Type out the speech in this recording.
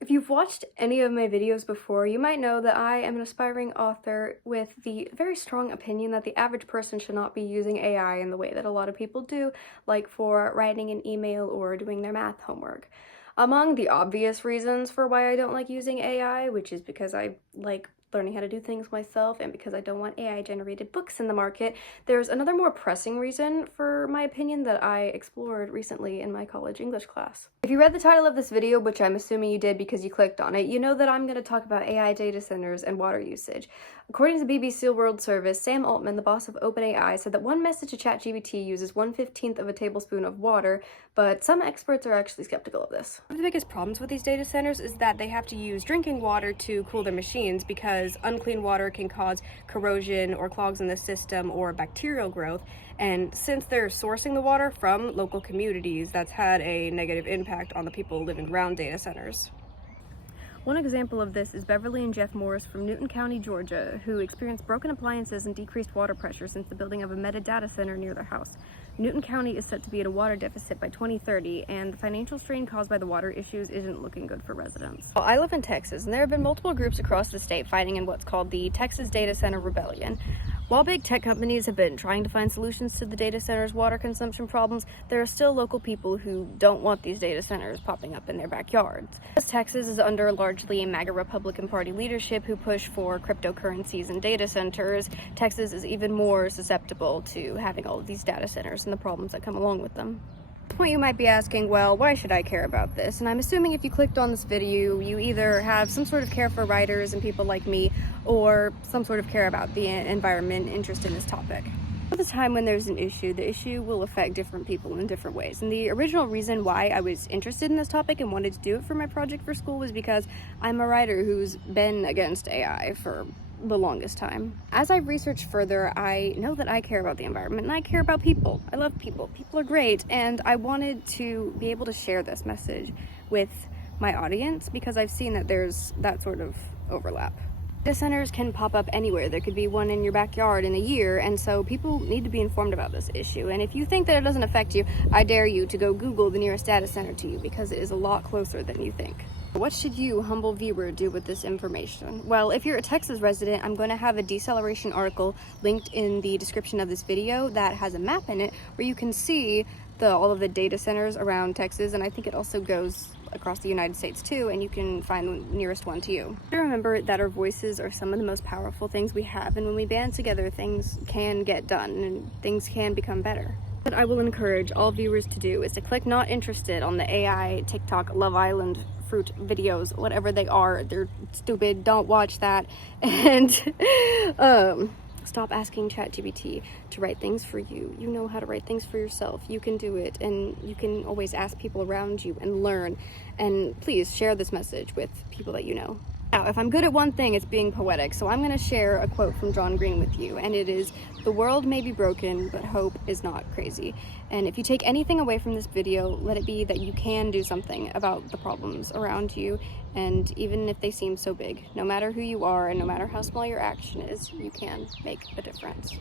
If you've watched any of my videos before, you might know that I am an aspiring author with the very strong opinion that the average person should not be using AI in the way that a lot of people do, like for writing an email or doing their math homework. Among the obvious reasons for why I don't like using AI, which is because I like learning how to do things myself and because I don't want AI generated books in the market, there's another more pressing reason for my opinion that I explored recently in my college English class. If you read the title of this video, which I'm assuming you did because you clicked on it, you know that I'm going to talk about AI data centers and water usage. According to BBC World Service, Sam Altman, the boss of OpenAI, said that one message to ChatGPT uses 1/15 of a tablespoon of water, but some experts are actually skeptical of this. One of the biggest problems with these data centers is that they have to use drinking water to cool their machines because unclean water can cause corrosion or clogs in the system or bacterial growth, and since they're sourcing the water from local communities, that's had a negative impact on the people living around data centers. One example of this is Beverly and Jeff Morris from Newton County, Georgia, who experienced broken appliances and decreased water pressure since the building of a Meta data center near their house. Newton County is set to be at a water deficit by 2030, and the financial strain caused by the water issues isn't looking good for residents. Well, I live in Texas, and there have been multiple groups across the state fighting in what's called the Texas Data Center Rebellion. While big tech companies have been trying to find solutions to the data centers' water consumption problems, there are still local people who don't want these data centers popping up in their backyards. As Texas is under largely MAGA Republican Party leadership who push for cryptocurrencies and data centers, Texas is even more susceptible to having all of these data centers and the problems that come along with them. At this point you might be asking, well, why should I care about this? And I'm assuming if you clicked on this video, you either have some sort of care for writers and people like me, or some sort of care about the environment, interest in this topic. At the time when there's an issue, the issue will affect different people in different ways. And the original reason why I was interested in this topic and wanted to do it for my project for school was because I'm a writer who's been against AI for the longest time. As I've researched further, I know that I care about the environment and I care about people. I love people. People are great, and I wanted to be able to share this message with my audience because I've seen that there's that sort of overlap. Data centers can pop up anywhere. There could be one in your backyard in a year, and so people need to be informed about this issue. And if you think that it doesn't affect you, I dare you to go Google the nearest data center to you because it is a lot closer than you think. What should you, humble viewer, do with this information? Well, if you're a Texas resident, I'm going to have a deceleration article linked in the description of this video that has a map in it where you can see all of the data centers around Texas, and I think it also goes across the United States too, and you can find the nearest one to you. Remember that our voices are some of the most powerful things we have, and when we band together, things can get done and things can become better. What I will encourage all viewers to do is to click not interested on the AI, TikTok, Love Island, fruit videos, whatever they are. They're stupid, don't watch that, and stop asking ChatGPT to write things for you. You know how to write things for yourself. You can do it, and you can always ask people around you and learn. And please share this message with people that you know. Now, if I'm good at one thing, it's being poetic, so I'm going to share a quote from John Green with you, and it is, "The world may be broken, but hope is not crazy." And if you take anything away from this video, let it be that you can do something about the problems around you, and even if they seem so big, no matter who you are and no matter how small your action is, you can make a difference.